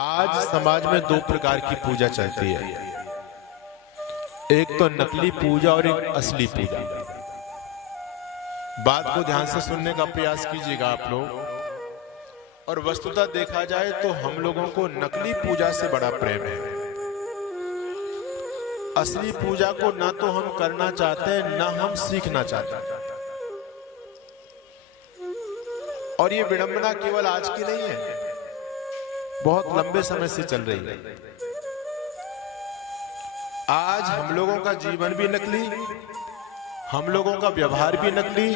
आज समाज में दो प्रकार की पूजा चलती है, एक तो नकली पूजा और एक असली पूजा। बात को ध्यान से सुनने का प्रयास कीजिएगा आप लोग। और वस्तुतः देखा जाए तो हम लोगों को नकली पूजा से बड़ा प्रेम है। असली पूजा को ना तो हम करना चाहते हैं, ना हम सीखना चाहते हैं। और ये विडंबना केवल आज की नहीं है, बहुत लंबे समय से चल रही है। आज हम लोगों का जीवन भी नकली, हम लोगों का व्यवहार भी नकली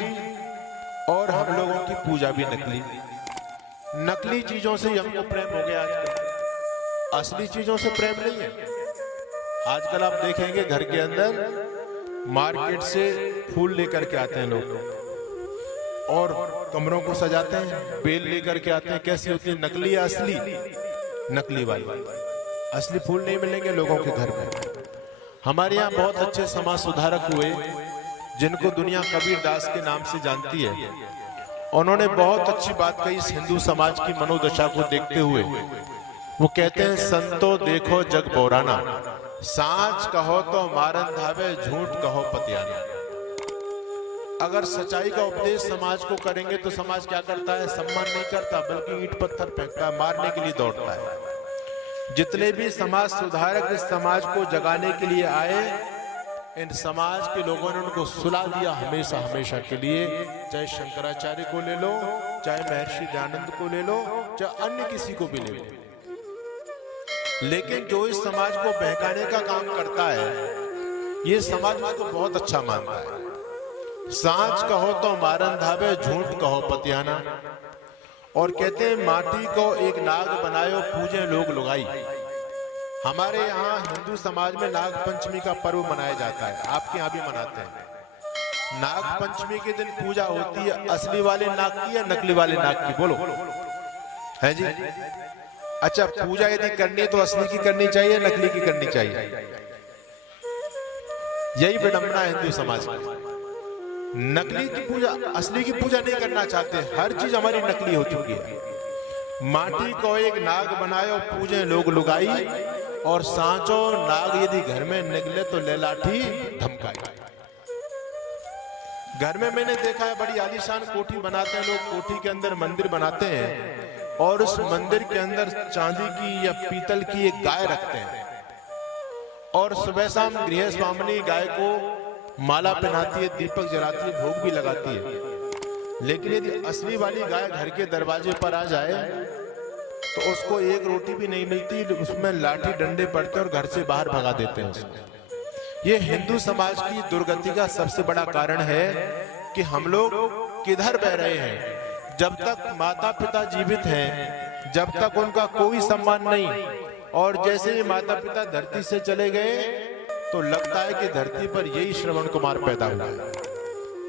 और हम लोगों की पूजा भी नकली। नकली चीजों से हमको प्रेम हो गया आजकल, असली चीजों से प्रेम नहीं है। आजकल आप देखेंगे घर के अंदर मार्केट से फूल लेकर के आते हैं लोग और कमरों को सजाते हैं, बेल लेकर के आते हैं। कैसी होती है, नकली या असली? नकली वाली। असली फूल नहीं मिलेंगे लोगों के घर में। हमारे यहाँ बहुत अच्छे समाज सुधारक हुए जिनको दुनिया कबीर दास के नाम से जानती है। उन्होंने बहुत अच्छी बात कही इस हिंदू समाज की मनोदशा को देखते हुए। वो कहते हैं, संतो देखो जग बोराना, साच कहो तो मारन धावे, झूठ कहो पतियाना। अगर सच्चाई का उपदेश समाज को करेंगे तो समाज क्या करता है? सम्मान नहीं करता, बल्कि ईंट पत्थर फेंकता है, मारने के लिए दौड़ता है। जितने भी समाज सुधारक इस समाज को जगाने के लिए आए, इन समाज के लोगों ने उनको सुला दिया हमेशा हमेशा के लिए। चाहे शंकराचार्य को ले लो, चाहे महर्षि दयानंद को ले लो, चाहे अन्य किसी को भी ले लो। लेकिन जो इस समाज को बहकाने का काम करता है, ये समाज उसको बहुत अच्छा मानता है। सांच कहो तो मारन धावे, झूठ कहो पतियाना। और कहते हैं, माटी को एक नाग बनायो, पूजे लोग लुगाई। हमारे यहाँ हिंदू समाज में नाग पंचमी का पर्व मनाया जाता है, आपके यहाँ भी मनाते हैं। नाग पंचमी के दिन पूजा होती है, असली वाले नाग की या नकली वाले नाग की? बोलो है जी। अच्छा, पूजा यदि करनी है तो असली की करनी चाहिए, नकली की करनी चाहिए? यही विडंबना है हिंदू समाज की। नकली की पूजा, असली की पूजा नहीं करना चाहते। हर चीज हमारी नकली हो चुकी है। माटी को एक नाग बनायो, पूजे लोग लुगाई। और सांचो नाग यदि घर में निकले तो ले लाठी धमकाई। घर में मैंने देखा है, बड़ी आलीशान कोठी बनाते हैं लोग, कोठी के अंदर मंदिर बनाते हैं और उस मंदिर के अंदर चांदी की या पीतल की एक गाय रखते हैं और सुबह शाम गृह स्वामिनी गाय को माला पहनाती है, दीपक जलाती है, भोग भी लगाती है। लेकिन यदि असली वाली गाय घर के दरवाजे पर आ जाए तो उसको एक रोटी भी नहीं मिलती, उसमें लाठी डंडे पड़ते और घर से बाहर भगा देते हैं उसको। ये हिंदू समाज की दुर्गति का सबसे बड़ा कारण है कि हम लोग किधर बह रहे हैं। जब तक माता पिता जीवित हैं, जब तक उनका कोई सम्मान नहीं, और जैसे ही माता पिता धरती से चले गए तो लगता है कि धरती पर यही श्रवण कुमार पैदा हुआ है।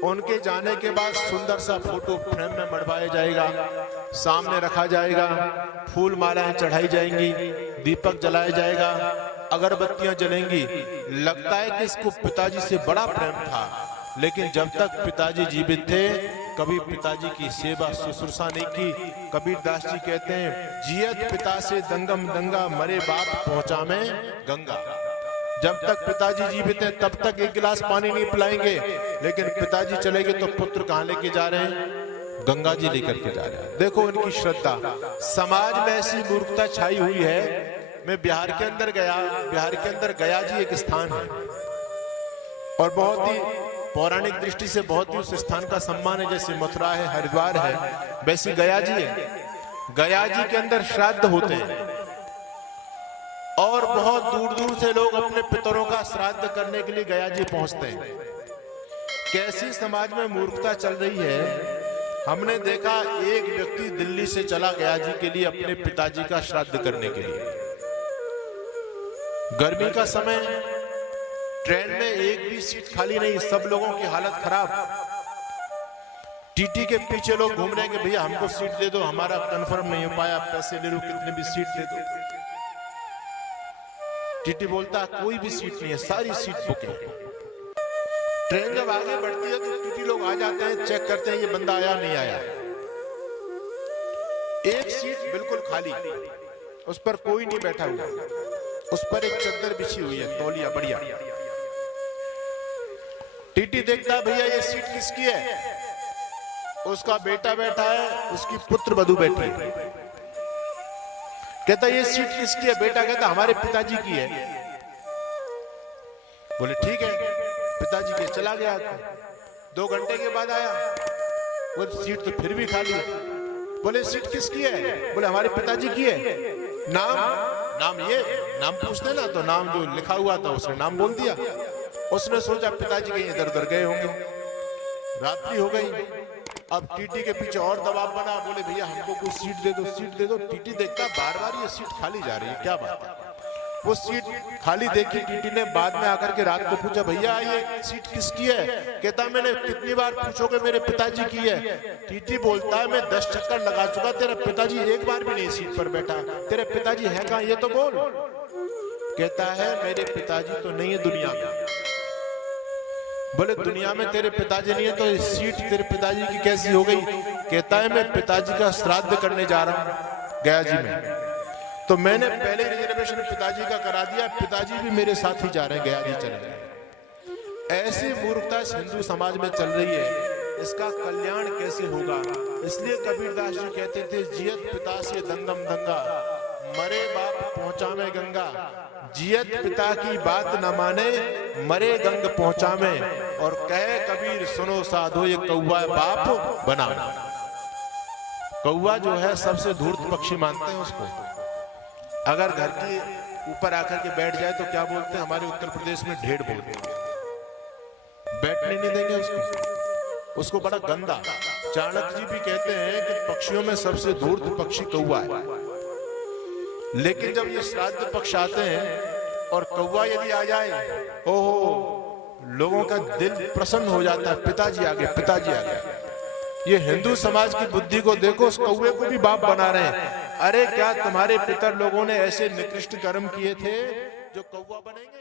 उनके जाने के बाद सुंदर सा फोटो फ्रेम में मढ़वाया जाएगा, सामने रखा जाएगा, फूल मालाएं चढ़ाई जाएंगी, दीपक जलाया जाएगा, अगरबत्तियां जलेंगी। लगता है कि इसको पिताजी से बड़ा प्रेम था। लेकिन जब तक पिताजी जीवित थे, कभी पिताजी की सेवा शुश्रूषा नहीं की। कबीर दास जी कहते हैं, जियत पिता से दंगम दंगा, मरे बाप पहुंचा में गंगा। जब तक पिताजी जीवित हैं तब तक एक गिलास पानी नहीं पिलाएंगे, लेकिन पिताजी चले गए तो पुत्र कहां लेके जा रहे हैं? गंगा जी लेकर के जा रहे हैं। देखो उनकी श्रद्धा। समाज में ऐसी मूर्खता छाई हुई है। मैं बिहार के अंदर गया, बिहार के अंदर गया जी एक स्थान है और बहुत ही पौराणिक दृष्टि से बहुत ही उस स्थान का सम्मान है। जैसे मथुरा है, हरिद्वार है, वैसी गया जी है। गया जी के अंदर श्राद्ध होते हैं और बहुत दूर दूर से लोग अपने पितरों का श्राद्ध करने के लिए गया जी पहुंचते हैं। कैसी समाज में मूर्खता चल रही है। हमने देखा, एक व्यक्ति दिल्ली से चला गया जी के लिए अपने पिताजी का श्राद्ध करने के लिए। गर्मी का समय, ट्रेन में एक भी सीट खाली नहीं, सब लोगों की हालत खराब। टीटी के पीछे लोग घूम रहे हैं कि भैया हमको सीट दे दो, हमारा कंफर्म नहीं हो पाया, पैसे ले लो, कितने भी सीट दे दो। टीटी बोलता है कोई भी सीट नहीं है, सारी सीट बुक है। ट्रेन जब आगे बढ़ती है तो टीटी लोग आ जाते हैं, चेक करते हैं ये बंदा आया नहीं आया। एक सीट बिल्कुल खाली। उस पर कोई नहीं बैठा हुआ, उस पर एक चद्दर बिछी हुई है, तौलिया बढ़िया। टीटी देखता है भैया ये सीट किसकी है? उसका बेटा बैठा है, उसकी पुत्र वधू बैठी है। कहता ये सीट किसकी है? बेटा कहता हमारे पिताजी की है। बोले ठीक है, पिताजी के। चला गया। 2 घंटे के बाद आया, बोले सीट तो फिर भी खाली है। बोले सीट किसकी है? बोले हमारे पिताजी की है। नाम ये नाम पूछते ना, तो नाम जो लिखा हुआ था उसने नाम बोल दिया। उसने सोचा पिताजी कहीं इधर उधर गए होंगे। रात्रि हो गई। अब टीटी के पीछे और दबाव बना। बोले भैया हमको कुछ सीट दे दो, सीट दे दो। टीटी देखता बार बार ये सीट खाली जा रही है, क्या बात है? वो सीट खाली देखी टीटी ने। बाद में आकर के रात को पूछा भैया ये सीट किसकी है? कहता मैंने कितनी बार पूछोगे, मेरे पिताजी की है। टीटी बोलता है मैं 10 चक्कर लगा चुका, तेरा पिताजी एक बार भी नहीं सीट पर बैठा। तेरे पिताजी है कहाँ ये तो बोल। कहता है मेरे पिताजी तो नहीं है दुनिया में। बोले दुनिया में तेरे पिताजी नहीं है तो सीट तेरे पिताजी की कैसी हो गई? कहता है मैं पिताजी का श्राद्ध करने जा रहा हूं गया जी में, तो मैंने पहले रिजर्वेशन पिताजी का करा दिया, पिताजी भी मेरे साथ ही जा रहे हैं, गया जी चले गए। ऐसी मूर्खता इस हिंदू समाज में चल रही है, इसका कल्याण कैसे होगा? इसलिए कबीरदास जी कहते थे जियत पिता से दंगम दंगा, मरे बाप पहुंचा में गंगा। जियत पिता की बात न माने, मरे गंग पहुंचा में। और कहे कबीर सुनो साधो ये कौवा बाप बना। कौवा जो है सबसे धूर्त पक्षी मानते हैं उसको। अगर घर के ऊपर आकर के बैठ जाए तो क्या बोलते हैं? हमारे उत्तर प्रदेश में ढेड़ बोलते हैं। बैठने नहीं देंगे उसको बड़ा गंदा। चाणक्य जी भी कहते हैं कि पक्षियों में सबसे धूर्त पक्षी कौवा है। लेकिन जब ये श्राद्ध पक्ष आते हैं और कौवा यदि आ जाए, ओहो, लोगों का दिल प्रसन्न हो जाता है। पिताजी आ गए, पिताजी आ गए। ये हिंदू समाज की बुद्धि को देखो, उस कौवे को भी बाप बना रहे हैं। अरे क्या तुम्हारे पितर लोगों ने ऐसे निकृष्ट कर्म किए थे जो कौवा बनेंगे?